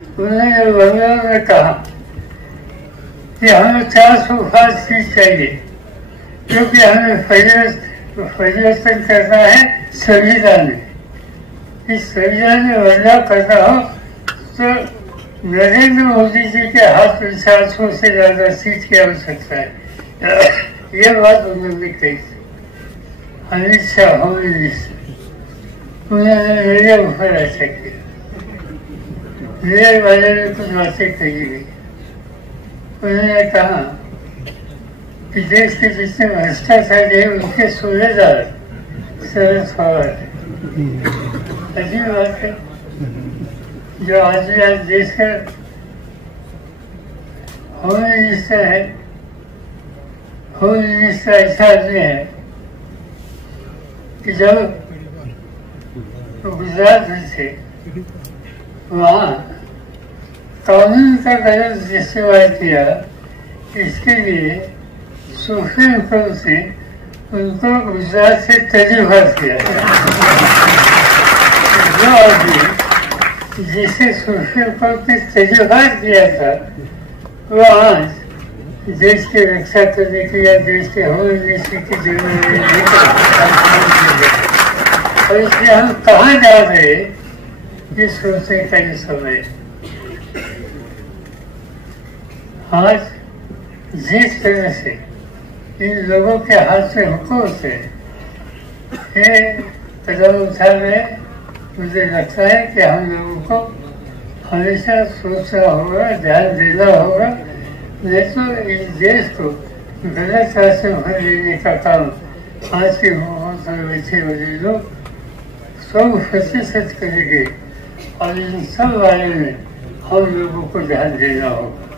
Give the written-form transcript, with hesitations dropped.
उन्होंने वकीलों ने कहा कि हमें 400 सीट चाहिए क्योंकि हमें परिवर्तन करना है संविधान में। इस संविधान में बदलाव करना हो तो नरेंद्र मोदी जी के हाथ में 400 से ज्यादा सीट की आवश्यकता है। ये बात उन्होंने कही थी। अमित शाह होम मिनिस्टर उन्होंने मेरे ऊपर ऐसा किया। मेरे बारे में कुछ बातें कही गई। उन्होंने कहा कि देश के जितने भ्रष्टाचार है उनके सूबेदार शरद पवार है। अजीब बात है जो आज देश का होम मिनिस्टर है। होम मिनिस्टर ऐसा आदमी है कि जब गुजरात में थे वहाँ कानून का गलत इस्तेमाल किया, इसके लिए सुप्रीम कोर्ट से उनको गुजरात से तजुर्बा किया। जो आदमी जिसे सुप्रीम कोर्ट ने तजुर्बा किया था वो आज देश की रक्षा करने के या देश के होम मिनिस्टर की जिम्मेदारी और इसलिए हम कहाँ जा रहे ये सोचने का ये समय। आज जिस तरह से इन लोगों के हाथ में हुकूमत है ये कदम उठा रहे, मुझे लगता है कि हम लोगों को हमेशा सोचना होगा, ध्यान देना होगा, नहीं तो इस देश को गलत रास्ते भर लेने का काम आज के हुकूमत में बैठे बड़े लोग 100% करेंगे और इन सब बारे में हम लोगों को ध्यान देना होगा।